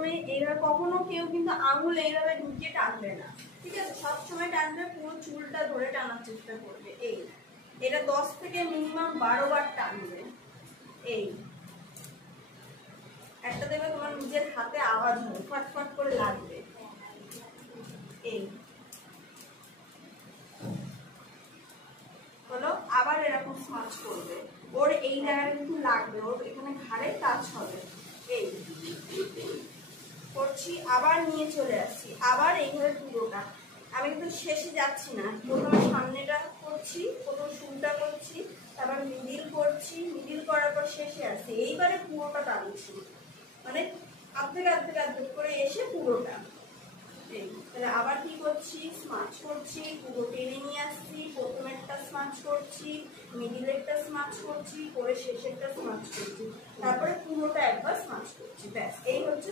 প্রথমে এইভাবে, কখনো কেউ কিন্তু আঙুল এইভাবে ঢুকিয়ে টানবে না, ঠিক আছে? সবসময় টানবে পুরো চুলটা ধরে টানার চেষ্টা করবে। এই এটা 10 থেকে মিনিমাম 12 বার টানবে। এই একটা দেবে তোমার নিজের হাতে আওয়াজ হবে, ফটফট করে লাগবে। এই হলো, আবার এরকম স্মাচ করবে, ওর এই জায়গায় কিন্তু লাগবে, ওর এখানে ঘাড়ে টাচ হবে। এই করছি, আবার নিয়ে চলে আসছি, আবার এইভাবে পুরোটা। আমি কিন্তু শেষে যাচ্ছি না, প্রথমে সামনেটা করছি, প্রথম শুরুটা করছি, তারপর মিডিল করছি, মিডিল করার পর শেষে আসছি, এইবারে পুরোটা টানছি, মানে আর্ধেক আর্ধেক আর্ধেক করে এসে পুরোটা। তাহলে আবার কি করছি, স্মাচ করছি, পুরো টেনে নিয়ে আসছি, প্রথমেরটা স্মাচ করছি, মিডিলেরটা স্মাচ করছি, পরে শেষেরটা স্মাচ করছি, তারপরে পুরোটা একবার স্মাচ করছি, ব্যাস এই হচ্ছে